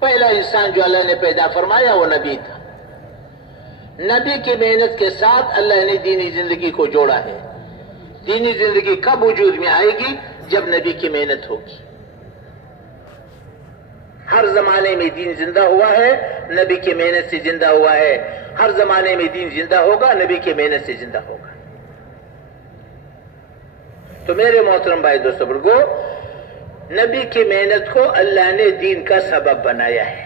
پہلا انسان جو اللہ نے پیدا فرمایا وہ نبی تھا. نبی کی محنت کے ساتھ اللہ نے دینی زندگی کو جوڑا ہے. دینی زندگی کب وجود میں آئے گی؟ جب نبی کی محنت ہوگی. ہر زمانے میں دین زندہ ہوا ہے، نبی کی محنت سے زندہ ہوا ہے. ہر زمانے میں دین زندہ ہوگا، نبی کی محنت سے زندہ ہوگا. تو میرے محترم بھائی دوستو بزرگو، نبی کی محنت کو اللہ نے دین کا سبب بنایا ہے.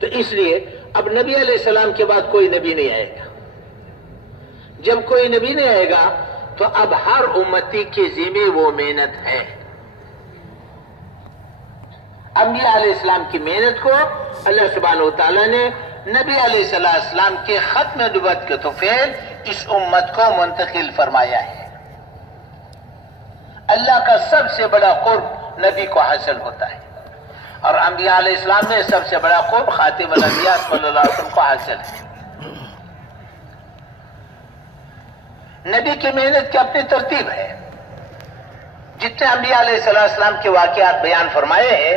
تو اس لیے اب نبی علیہ السلام کے بعد کوئی نبی نہیں آئے گا. جب کوئی نبی نہیں آئے گا تو اب ہر امتی کے ذمہ وہ محنت ہے. انبیاء علیہ السلام کی محنت کو اللہ سبحانہ وتعالی نے نبی علیہ السلام کے ختم نبوت کے توفیل اس امت کو منتقل فرمایا ہے. اللہ کا سب سے بڑا قرب نبی کو حاصل ہوتا ہے، اور انبیاء علیہ السلام میں سب سے بڑا قرب خاتم الانبیاء صلی اللہ علیہ وسلم کو حاصل ہے. نبی کی محنت کی اپنی ترتیب ہے. جتنے انبیاء علیہ السلام کے واقعات بیان فرمائے ہیں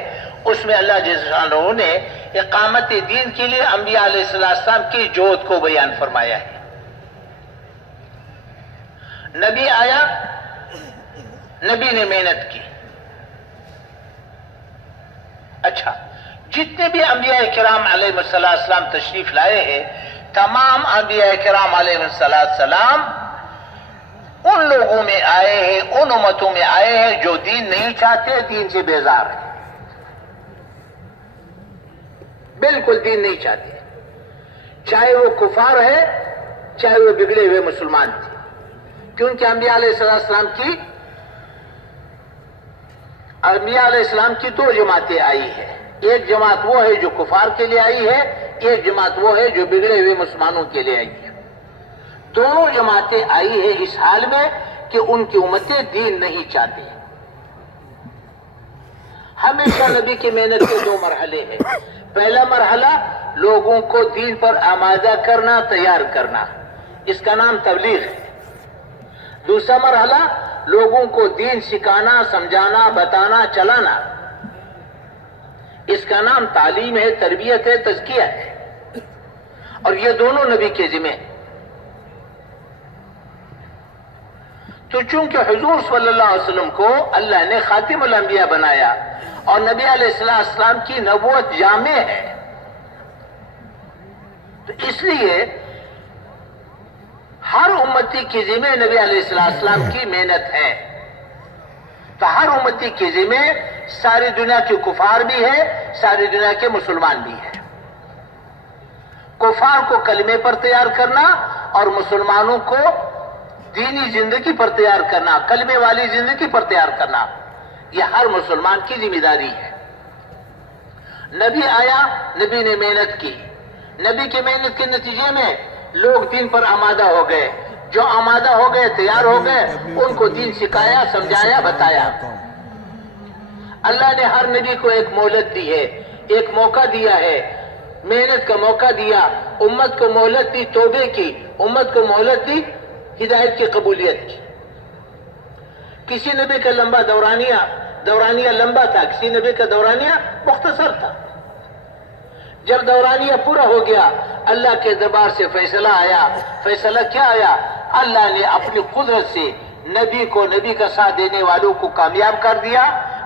اس میں اللہ جل شانہ نے اقامت دین کے لیے انبیاء علیہ السلام کی جہد کو بیان فرمایا ہے. نبی آیا، نبی نے محنت کی. اچھا، جتنے بھی انبیاء کرام علیہ السلام تشریف لائے ہیں، تمام انبیاء کرام علیہ السلام ان لوگوں میں آئے ہیں، ان امتوں میں آئے ہیں جو دین نہیں چاہتے، دین سے بیزار ہیں، بالکل دین نہیں چاہتے، چاہے وہ کفار ہے چاہے وہ بگڑے ہوئے مسلمان تھے. کیونکہ انبیاء علیہ السلام کی دو جماعتیں آئی ہیں. ایک جماعت وہ ہے جو کفار کے لیے آئی ہے، ایک جماعت وہ ہے جو بگڑے ہوئے مسلمانوں کے لیے آئی ہے. دونوں جماعتیں آئی ہیں اس حال میں کہ ان کی امتیں دین نہیں چاہتی. ہمیشہ نبی کی محنت کے دو مرحلے ہیں. پہلا مرحلہ لوگوں کو دین پر آمادہ کرنا، تیار کرنا، اس کا نام تبلیغ ہے. دوسرا مرحلہ لوگوں کو دین سکھانا، سمجھانا، بتانا، چلانا، اس کا نام تعلیم ہے، تربیت ہے، تزکیہ ہے. اور یہ دونوں نبی کے ذمہ. تو چونکہ حضور صلی اللہ علیہ وسلم کو اللہ نے خاتم الانبیاء بنایا اور نبی علیہ السلام کی نبوت جامع ہے، تو اس لیے ہر امتی کی ذمہ نبی علیہ السلام کی محنت ہے. تو ہر امتی کی ذمہ ساری دنیا کے کفار بھی ہے، ساری دنیا کے مسلمان بھی ہے. کفار کو کلمے پر تیار کرنا اور مسلمانوں کو دینی زندگی پر تیار کرنا، کلمے والی زندگی پر تیار کرنا، یہ ہر مسلمان کی ذمہ داری ہے. نبی آیا، نبی نے محنت کی. نبی کی محنت کے نتیجے میں لوگ دین پر آمادہ ہو گئے. جو آمادہ ہو گئے، تیار ہو گئے، ان کو دین سکھایا، سمجھایا، بتایا. اللہ نے ہر نبی کو ایک مہلت دی ہے، ایک موقع دیا ہے، محنت کا موقع دیا. امت کو مہلت دی توبے کی، امت کو مہلت دی ہدایت کی قبولیت کی. کسی نبی کا لمبا دورانیہ لمبا تھا، کسی نبی کا دورانیہ مختصر تھا. جب دورانیہ پورا ہو گیا، اللہ کے دربار سے فیصلہ آیا. فیصلہ کیا آیا؟ اللہ نے اپنی قدرت سے نبی کو، نبی کا ساتھ دینے والوں کو کامیاب کر دیا،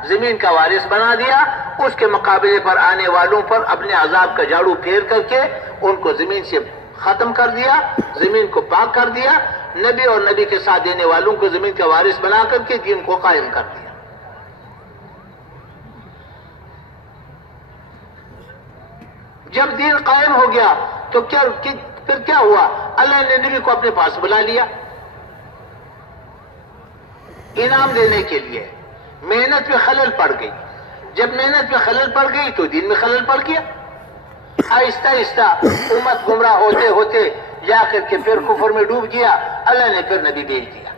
زمین کا وارث بنا دیا. اس کے مقابلے پر آنے والوں پر اپنے عذاب کا جھاڑو پھیر کر کے ان کو زمین سے ختم کر دیا، زمین کو پاک کر دیا. نبی اور نبی کے ساتھ دینے والوں کو زمین کا وارث بنا کر کے دین کو قائم کر دیا. جب دین قائم ہو گیا تو پھر کیا ہوا؟ اللہ نے نبی کو اپنے پاس بلا لیا انعام دینے کے لیے. محنت میں خلل پڑ گئی. جب محنت میں خلل پڑ گئی تو دین میں خلل پڑ گیا. آہستہ آہستہ امت گمراہ ہوتے ہوتے جا کر کے پھر کفر میں ڈوب گیا. اللہ نے پھر نبی بھیج دیا.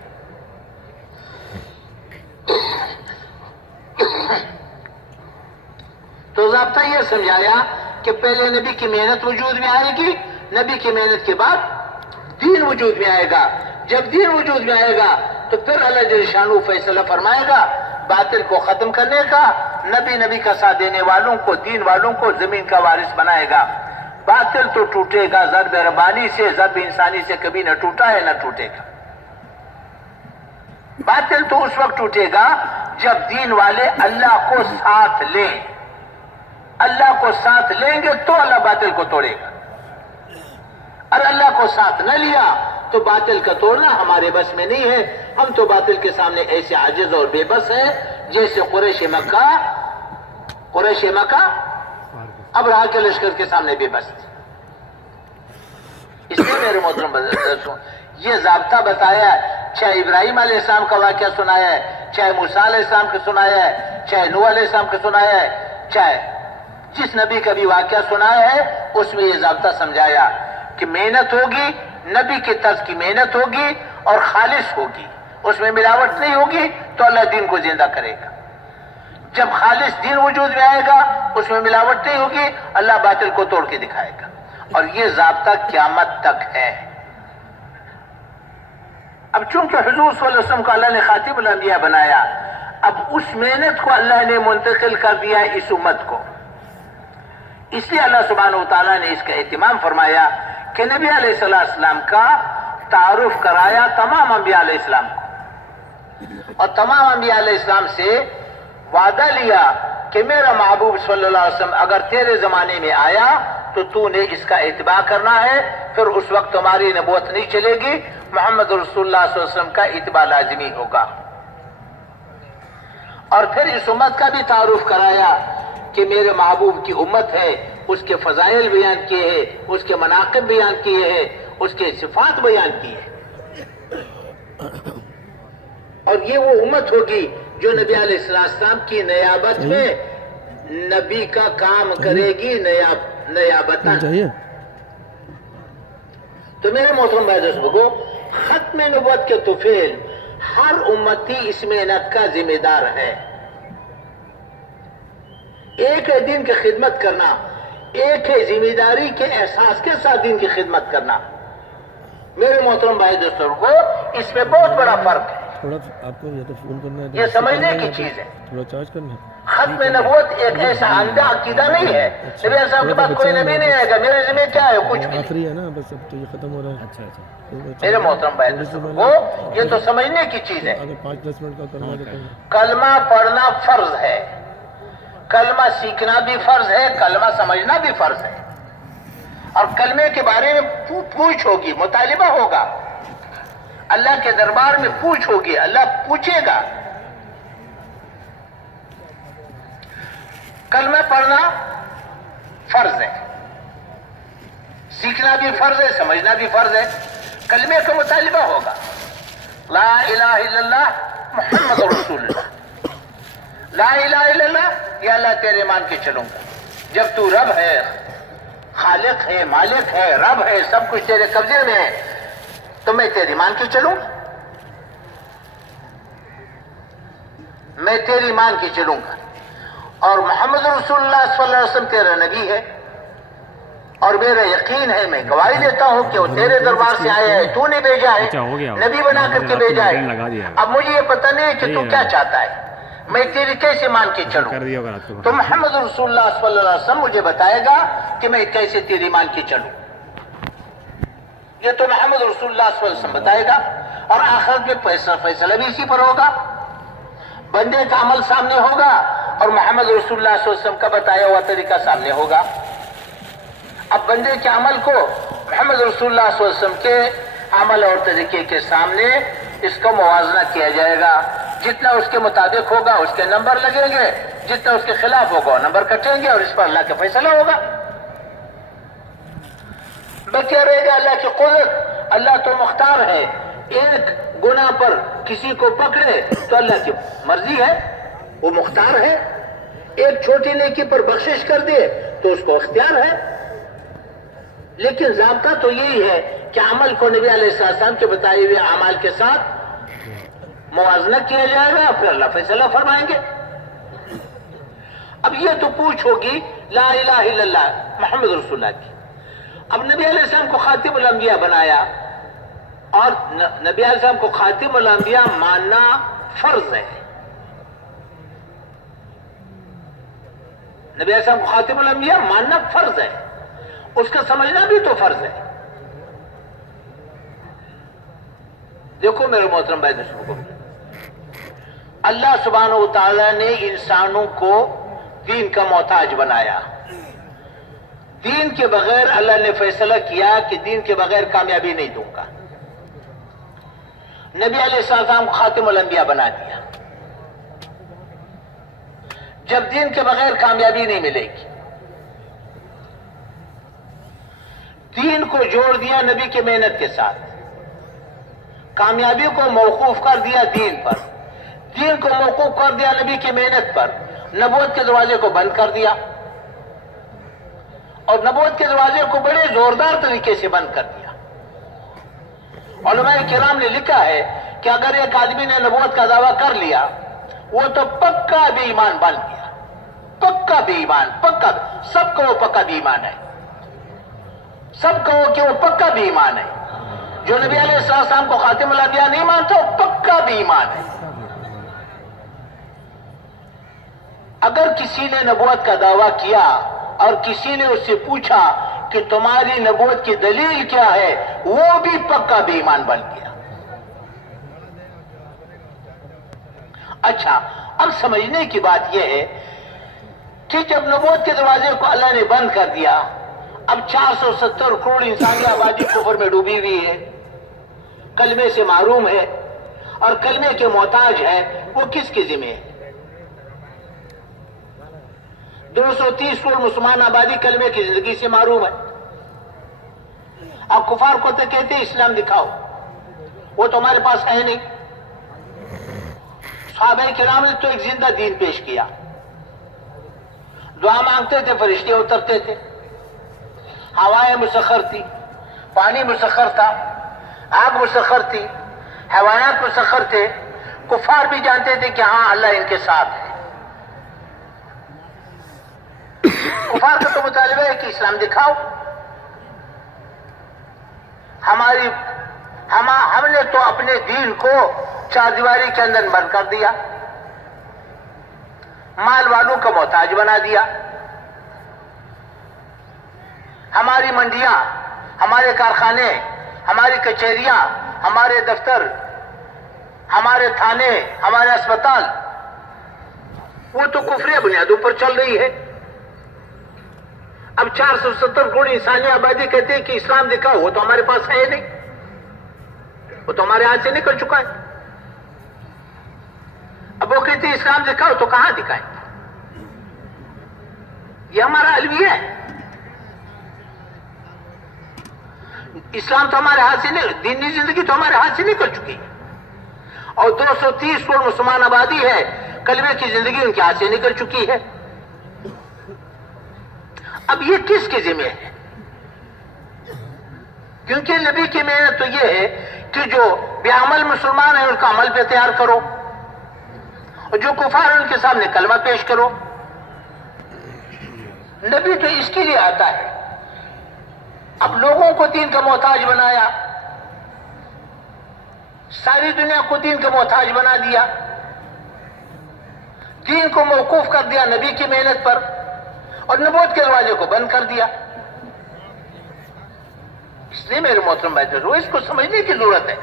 تو ضابطہ یہ سمجھایا کہ پہلے نبی کی محنت وجود میں آئے گی، نبی کی محنت کے بعد دین وجود میں آئے گا. جب دین وجود میں آئے گا تو پھر اللہ جل شانہ فیصلہ فرمائے گا باطل کو ختم کرنے کا، نبی کا ساتھ دینے والوں کو، دین والوں کو زمین کا وارث بنائے گا۔ باطل تو ٹوٹے گا ضرب ربانی سے، ضرب انسانی سے کبھی نہ ٹوٹا ہے نہ ٹوٹے گا۔ باطل تو اس وقت ٹوٹے گا جب دین والے اللہ کو ساتھ لیں، اللہ کو ساتھ لیں گے تو اللہ باطل کو توڑے گا، اور اللہ کو ساتھ نہ لیا تو باطل کا توڑنا ہمارے بس میں نہیں ہے۔ ہم تو باطل کے سامنے ایسے عاجز اور بے بس ہیں جیسے قریش مکہ ابرہہ کے لشکر کے سامنے بے بس تھے۔ اس لیے میرے محترم بزرگوں، یہ ضابطہ بتایا ہے، چاہے ابراہیم علیہ السلام کا واقعہ سنایا ہے، چاہے موسیٰ علیہ السلام کا سنایا ہے، چاہے نوح علیہ السلام کا سنایا ہے، چاہے جس نبی کا بھی واقعہ سنایا ہے، اس میں یہ ضابطہ سمجھایا کہ محنت ہوگی، نبی کے طرز کی محنت ہوگی اور خالص ہوگی، اس میں ملاوٹ نہیں ہوگی تو اللہ دین کو زندہ کرے گا۔ جب خالص دین وجود میں آئے گا، اس میں ملاوٹ نہیں ہوگی، اللہ باطل کو توڑ کے دکھائے گا، اور یہ ضابطہ قیامت تک ہے۔ اب چونکہ حضور صلی اللہ علیہ وسلم کو اللہ نے خاتم الانبیاء بنایا، اب اس محنت کو اللہ نے منتقل کر دیا ہے اس امت کو، اس لیے اللہ سبحانہ وتعالیٰ نے اس کا اہتمام فرمایا کہ نبی علیہ السلام کا تعارف کرایا تمام انبیاء علیہ السلام کو، اور تمام انبیاء علیہ السلام سے وعدہ لیا کہ میرا محبوب صلی اللہ علیہ وسلم اگر تیرے زمانے میں آیا تو نے اس کا اتباع کرنا ہے، پھر اس وقت تمہاری نبوت نہیں چلے گی، محمد رسول اللہ صلی اللہ علیہ وسلم کا اتباع لازمی ہوگا۔ اور پھر اس امت کا بھی تعارف کرایا کہ میرے محبوب کی امت ہے، اس کے فضائل بیان کیے ہیں، اس کے مناقب بیان کیے ہیں، اس کے صفات بیان کیے ہیں، اور یہ وہ امت ہوگی جو نبی علیہ السلام کی نیابت میں نبی کا کام کرے گی، نیابتاً۔ تو میرے محترم بھائی دوستو، ختم نبوت کے طفیل ہر امتی اس محنت کا ذمہ دار ہے۔ ایک ہے دین کی خدمت کرنا، ایک ہے ذمہ داری کے احساس کے ساتھ دین کی خدمت کرنا۔ میرے محترم بھائی دوستوں کو اس میں بہت بڑا فرق ہے، تھوڑا آپ کو یا تو فون کرنا ہے، یہ سمجھنے کی چیز ہے۔ تھوڑا چارج کرنا ہے۔ ختم نبوت ایک ایسا اندھا عقیدہ نہیں ہے، نبی علیہ السلام کے بعد کوئی نبی نہیں آئے گا، میرے ذمہ کیا ہے، کچھ بھی نہیں۔ آخری ہے نا، بس اب تو یہ ختم ہو رہا ہے۔ اچھا میرے محترم بھائی وہ یہ تو سمجھنے کی چیز ہے۔ اگر 5-10 منٹ کا کرنا ہے تو کرنا۔ کلمہ پڑھنا فرض ہے، کلمہ سیکھنا بھی فرض ہے، کلمہ سمجھنا بھی فرض ہے، اور کلمے کے بارے میں پوچھ ہوگی، مطالبہ ہوگا، اللہ کے دربار میں پوچھ ہوگی، اللہ پوچھے گا۔ کلمہ پڑھنا فرض ہے، سیکھنا بھی فرض ہے، سمجھنا بھی فرض ہے، کلمے کا مطالبہ ہوگا، لا الہ الا اللہ محمد رسول اللہ، لا الہ الا اللہ، یا اللہ تیرے مان کے چلوں گا، جب تو رب ہے، خالق ہے، مالک ہے، رب ہے، سب کچھ تیرے قبضے میں ہے، تو میں تیری مان کے چلوں گا، میں تیری مان کے چلوں گا، اور محمد رسول اللہ صلی اللہ علیہ وسلم تیرا نبی ہے، اور میرا یقین ہے، میں گواہی دیتا ہوں کہ وہ تیرے دربار سے آیا ہے، تو نے بھیجا ہے، نبی بنا کر کے بھیجا ہے۔ اب مجھے یہ پتہ نہیں کہ تو کیا چاہتا ہے، میں تیری کیسے مان کے چلوں، تو محمد رسول اللہ صلی اللہ علیہ وسلم مجھے بتائے گا کہ میں کیسے تیری مان کے چلوں، یہ تو محمد رسول اللہ صلی اللہ علیہ وسلم بتائے گا، اور آخرت میں فیصلہ بھی اسی پر ہوگا، بندے کا عمل سامنے ہوگا اور محمد رسول اللہ صلی اللہ علیہ وسلم کا بتایا ہوا طریقہ سامنے ہوگا۔ اب بندے کے عمل کو محمد رسول اللہ صلی اللہ علیہ وسلم کے عمل اور طریقے کے سامنے اس کا موازنہ کیا جائے گا، جتنا اس کے مطابق ہوگا اس کے نمبر لگیں گے، جتنا اس کے خلاف ہوگا نمبر کٹیں گے، اور اس پر اللہ کا فیصلہ ہوگا۔ بچے رہے گا اللہ کی قدرت، اللہ تو مختار ہے، ایک گناہ پر کسی کو پکڑے تو اللہ کی مرضی ہے، وہ مختار ہے، ایک چھوٹی نیکی پر بخشش کر دے تو اس کو اختیار ہے، لیکن ضابطہ تو یہی ہے کہ عمل کو نبی علیہ السلام کے بتائے ہوئے اعمال کے ساتھ موازنہ کیا جائے گا، پھر اللہ فیصلہ فرمائیں گے۔ اب یہ تو پوچھ ہوگی لا الہ الا اللہ محمد رسول اللہ کی۔ اب نبی علیہ السلام کو خاتم الانبیاء بنایا، اور نبی علیہ السلام کو خاتم الانبیاء ماننا فرض ہے، نبی علیہ السلام کو خاتم الانبیاء ماننا فرض ہے، اس کا سمجھنا بھی تو فرض ہے۔ دیکھو میرے محترم بھائی دوستوں کو، اللہ سبحانہ و تعالیٰ نے انسانوں کو دین کا محتاج بنایا۔ دین کے بغیر اللہ نے فیصلہ کیا کہ دین کے بغیر کامیابی نہیں دوں گا۔ نبی علیہ السلام کو خاتم الانبیاء بنا دیا۔ جب دین کے بغیر کامیابی نہیں ملے گی، دین کو جوڑ دیا نبی کی محنت کے ساتھ، کامیابی کو موقوف کر دیا دین پر، دین کو موقوف کر دیا نبی کی محنت پر، نبوت کے دروازے کو بند کر دیا، اور نبوت کے دروازے کو بڑے زوردار طریقے سے بند کر دیا۔ علماء کرام نے لکھا ہے کہ اگر ایک آدمی نے نبوت کا دعویٰ کر لیا، وہ تو پکا بے ایمان بن گیا، پکا بے ایمان، پکا، سب کو وہ پکا بے ایمان ہے، سب کہو کہ وہ پکا بے ایمان ہے۔ جو نبی علیہ السلام کو خاتم الانبیاء نہیں مانتا وہ پکا بے ایمان ہے۔ اگر کسی نے نبوت کا دعویٰ کیا اور کسی نے اس سے پوچھا کہ تمہاری نبوت کی دلیل کیا ہے، وہ بھی پکا بے ایمان بن گیا۔ اچھا، اب سمجھنے کی بات یہ ہے کہ جب نبوت کے دروازے کو اللہ نے بند کر دیا، اب 470 کروڑ انسانی آبادی کفر میں ڈوبی ہوئی ہے، کلمے سے محروم ہے اور کلمے کے محتاج ہے، وہ کس کے ذمہ ہے؟ 230 کروڑ مسلمان آبادی کلمے کی زندگی سے محروم ہے۔ اب کفار کو تو کہتے ہیں اسلام دکھاؤ، وہ تو ہمارے پاس ہے نہیں۔ صحابہ کرام نے تو ایک زندہ دین پیش کیا، دعا مانگتے تھے فرشتے اترتے تھے، ہوائیں مسخر تھی، پانی مسخر تھا، آگ مسخر تھی، حیوانات مسخر تھے، کفار بھی جانتے تھے کہ ہاں اللہ ان کے ساتھ ہے۔ کفار کا تو مطالبہ ہے کہ اسلام دکھاؤ، ہم نے تو اپنے دین کو چار دیواری کے اندر بند کر دیا، مال والوں کا محتاج بنا دیا، ہماری منڈیاں، ہمارے کارخانے، ہماری کچہریاں، ہمارے دفتر، ہمارے تھانے، ہمارے اسپتال، وہ تو کفری بنیادوں پر چل رہی ہے۔ اب 470 کروڑ انسانی آبادی کہتے ہیں کہ اسلام دکھاؤ، وہ تو ہمارے پاس ہے نہیں، وہ تو ہمارے ہاتھ سے نکل چکا ہے۔ اب وہ کہتے ہیں اسلام دکھاؤ، تو کہاں دکھائیں؟ یہ ہمارا الویہ ہے۔ اسلام تو ہمارے ہاتھ سے دینی زندگی تو ہمارے ہاتھ سے نکل چکی ہے، اور 230 کروڑ مسلمان آبادی ہے، کلمے کی زندگی ان کے ہاتھ سے نکل چکی ہے۔ اب یہ کس کے ذمہ ہے؟ کیونکہ نبی کی محنت تو یہ ہے کہ جو بے عمل مسلمان ہیں ان کا عمل پہ تیار کرو، اور جو کفار ہیں ان کے سامنے کلمہ پیش کرو۔ نبی تو اس کے لیے آتا ہے۔ اب لوگوں کو دین کا محتاج بنایا، ساری دنیا کو دین کا محتاج بنا دیا، دین کو موقوف کر دیا نبی کی محنت پر، اور نبوت کے دروازے کو بند کر دیا۔ اس لیے میرے محترم بھائی دوستو، اس کو سمجھنے کی ضرورت ہے۔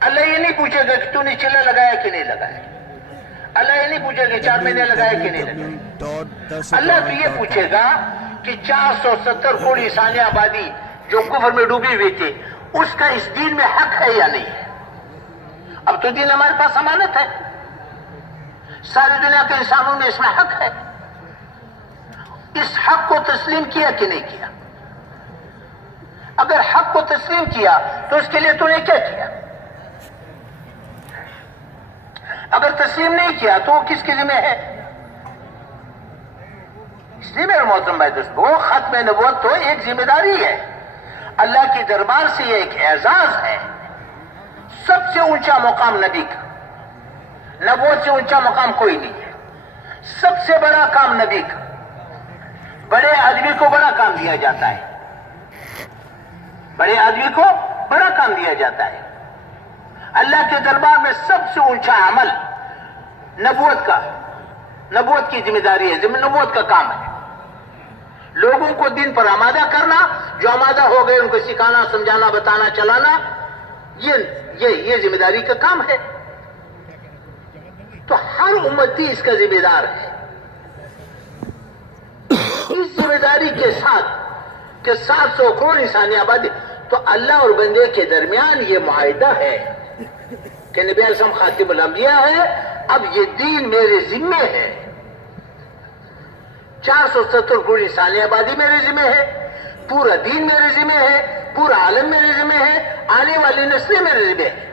اللہ یہ نہیں پوچھے گا کہ تو نے چلہ لگایا کہ نہیں لگایا، اللہ یہ نہیں پوچھے گا 4 مہینے لگائے کہ نہیں لگائے، اللہ تو یہ پوچھے گا کہ 470 کروڑ انسانی آبادی جو کفر میں ڈوبی ہوئی تھی، اس کا اس دین میں حق ہے یا نہیں ہے؟ اب تو دین ہمارے پاس امانت ہے، ساری دنیا کے انسانوں میں اس میں حق ہے، اس حق کو تسلیم کیا کہ نہیں کیا؟ اگر حق کو تسلیم کیا تو اس کے لیے تو نے کیا کیا؟ اگر تسلیم نہیں کیا تو وہ کس کے ذمہ ہے؟ اس لیے میرے محترم بھائی دوستو، وہ ختم نبوت تو ایک ذمہ داری ہے، اللہ کی دربار سے یہ ایک اعزاز ہے۔ سب سے اونچا مقام نبی کا، نبوت سے اونچا مقام کوئی نہیں ہے۔ سب سے بڑا کام نبی کا، بڑے آدمی کو بڑا کام دیا جاتا ہے، بڑے آدمی کو بڑا کام دیا جاتا ہے۔ اللہ کے دربار میں سب سے اونچا عمل نبوت کا، نبوت کی ذمہ داری ہے، نبوت کا کام ہے لوگوں کو دین پر آمادہ کرنا، جو آمادہ ہو گئے ان کو سکھانا، سمجھانا، بتانا، چلانا، یہ ذمہ داری کا کام ہے۔ تو ہر امتی اس کا ذمہ دار ہے۔ اس ذمہ داری کے ساتھ کہ 700 کروڑ انسانی آبادی، تو اللہ اور بندے کے درمیان یہ معاہدہ ہے کہ نبی علیہ السلام خاتم الانبیاء ہے، اب یہ دین میرے ذمہ ہے، 470 کروڑ انسانی آبادی میرے ذمہ ہے، پورا دین میرے ذمہ ہے، پورا عالم میرے ذمہ ہے، آنے والی نسلیں میرے ذمہ ہے۔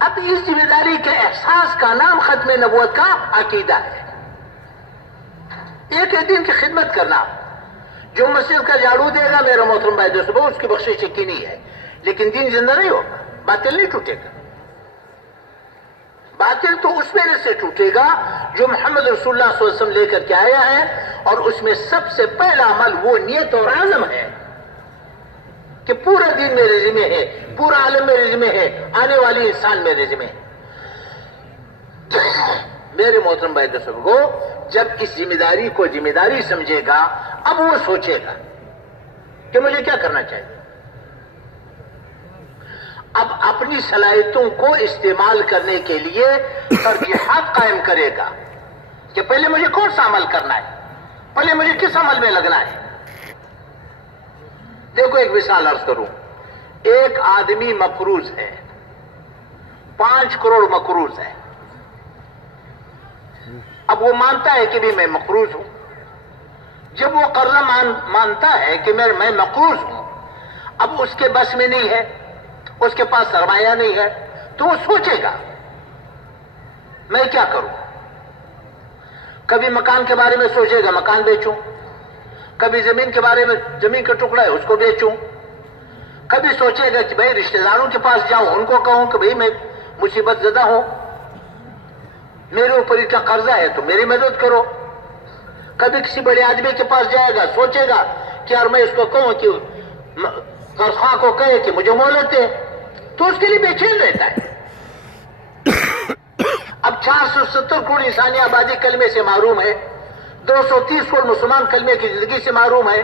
اب اس ذمہ داری کے احساس کا نام ختم نبوت کا عقیدہ ہے۔ ایک دین کی خدمت کرنا، جو مسجد کا جھاڑو دے گا میرا محترم بھائی دوستو، اس کی بخشش یقینی ہے، لیکن دین زندہ نہیں ہوگا، باطل نہیں ٹوٹے گا۔ باطل تو اس میرے سے ٹوٹے گا جو محمد رسول اللہ صلی اللہ علیہ وسلم لے کر کے آیا ہے، اور اس میں سب سے پہلا عمل وہ نیت اور عزم ہے کہ پورا دین میرے ذمہ ہے، پورا عالم میرے ذمہ ہے، آنے والی انسان میرے ذمہ ہے۔ میرے محترم بھائی دوستو، جب اس ذمہ داری کو ذمہ داری سمجھے گا، اب وہ سوچے گا کہ مجھے کیا کرنا چاہیے۔ اب اپنی صلاحیتوں کو استعمال کرنے کے لیے ترجیحات قائم کرے گا کہ پہلے مجھے کون سا عمل کرنا ہے، پہلے مجھے کس عمل میں لگنا ہے۔ دیکھو ایک مثال عرض کروں، ایک آدمی مقروض ہے، 5 کروڑ مقروض ہے۔ اب وہ مانتا ہے کہ بھی میں مقروض ہوں۔ جب وہ قرضہ مانتا ہے کہ میں مقروض ہوں، اب اس کے بس میں نہیں ہے، اس کے پاس سرمایہ نہیں ہے، تو وہ سوچے گا میں کیا کروں۔ کبھی مکان کے بارے میں سوچے گا مکان بیچوں، کبھی زمین کے بارے میں زمین کا ٹکڑا ہے اس کو بیچوں، کبھی سوچے گا کہ بھائی رشتہ داروں کے پاس جاؤں، ان کو کہوں کہ بھائی میں مصیبت زدہ ہوں، میرے اوپر اتنا قرضہ ہے تو میری مدد کرو۔ کبھی کسی بڑے آدمی کے پاس جائے گا، سوچے گا کہ یار میں اس کو کہوں کہ قرض خواہ کو کہے کہ مجھے مہلت دے، تو اس کے لیے بے چین رہتا ہے۔ اب 470 کروڑ انسانی آبادی کلمے سے محروم ہے، 230 کروڑ مسلمان کلمے کی زندگی سے محروم ہے۔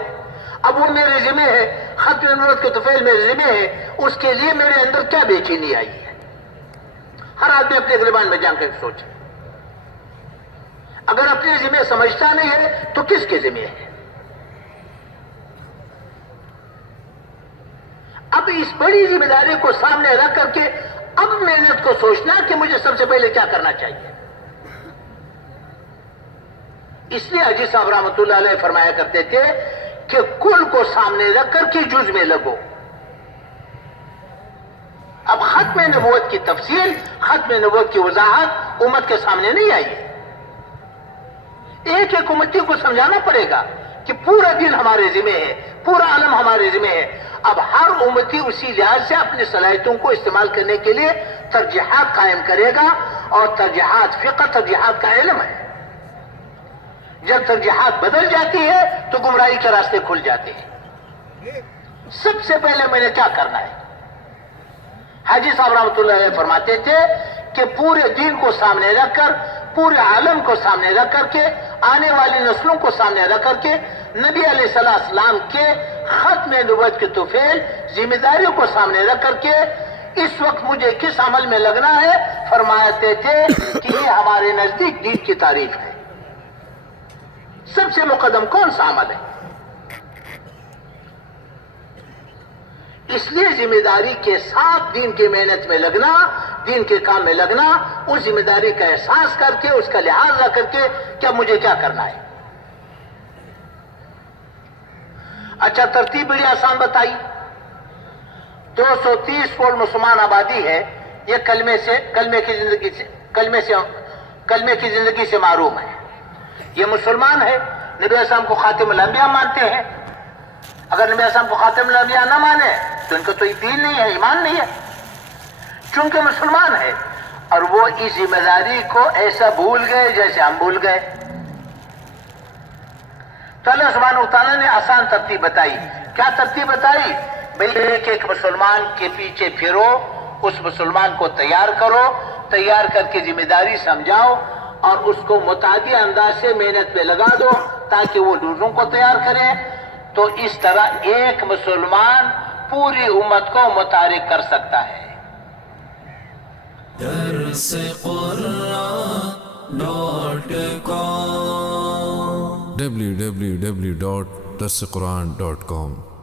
اب وہ میرے ذمہ ہے، ختم نبوت کے طفیل میرے ذمہ ہے، اس کے لیے میرے اندر کیا بے چینی آئی ہے۔ ہر آدمی اپنے گریبان میں جان کر سوچے، اگر اپنے ذمہ سمجھتا نہیں ہے تو کس کے ذمہ ہے۔ اب اس بڑی ذمہ داری کو سامنے رکھ کر کے اب محنت کو سوچنا کہ مجھے سب سے پہلے کیا کرنا چاہیے۔ اس لیے حاجی صاحب رحمۃ اللہ علیہ فرمایا کرتے تھے کہ کل کو سامنے رکھ کر کے جز میں لگو۔ اب ختم نبوت کی تفصیل، ختم نبوت کی وضاحت امت کے سامنے نہیں آئی ہے۔ ایک ایک امتی کو سمجھانا پڑے گا کہ پورا دین ہمارے ذمہ ہے، پورا عالم ہمارے ذمہ ہے۔ اب ہر امتی اسی لحاظ سے اپنی صلاحیتوں کو استعمال کرنے کے لیے ترجیحات قائم کرے گا، اور ترجیحات فقہ ترجیحات کا علم ہے۔ جب ترجیحات بدل جاتی ہے تو گمراہی کے راستے کھل جاتے ہیں۔ سب سے پہلے میں نے کیا کرنا ہے، حاجی صاحب رحمۃ اللہ علیہ فرماتے تھے کہ پورے دین کو سامنے رکھ کر، پورے عالم کو سامنے رکھ کر کے، آنے والی نسلوں کو سامنے رکھ کر کے، نبی علیہ السلام کے ختم نبوت کے طفیل ذمہ داریوں کو سامنے رکھ کر کے اس وقت مجھے کس عمل میں لگنا ہے، فرماتے تھے کہ یہ ہمارے نزدیک دین کی تعریف ہے۔ سب سے مقدم کون سا عمل ہے؟ اس لیے ذمہ داری کے ساتھ دین کی محنت میں لگنا، دین کے کام میں لگنا، اس ذمہ داری کا احساس کر کے، اس کا لحاظ رکھ کر کے کیا مجھے کیا کرنا ہے۔ اچھا ترتیب بڑی آسان بتائی، 230 کروڑ مسلمان آبادی ہے، یہ کلمے کی زندگی سے محروم ہے۔ یہ مسلمان ہے، نبی علیہ السلام کو خاتم الانبیاء مانتے ہیں۔ اگر نبی علیہ السلام کو خاتم الانبیاء نہ مانے تو ان کا تو دین نہیں ہے، ایمان نہیں ہے، چونکہ مسلمان ہے۔ اور وہ اس ذمہ داری کو ایسا بھول گئے جیسے ہم بھول گئے۔ تو اللہ سبحانہ وتعالیٰ نے آسان ترتیب بتائی۔ کیا ترتیب بتائی؟ بھئی ایک ایک مسلمان کے پیچھے پھرو، اس مسلمان کو تیار کرو، تیار کر کے ذمہ داری سمجھاؤ اور اس کو متعدی انداز سے محنت پہ لگا دو تاکہ وہ دوسروں کو تیار کرے. تو اس طرح ایک مسلمان پوری امت کو متحرک کر سکتا ہے. www.darsequran.com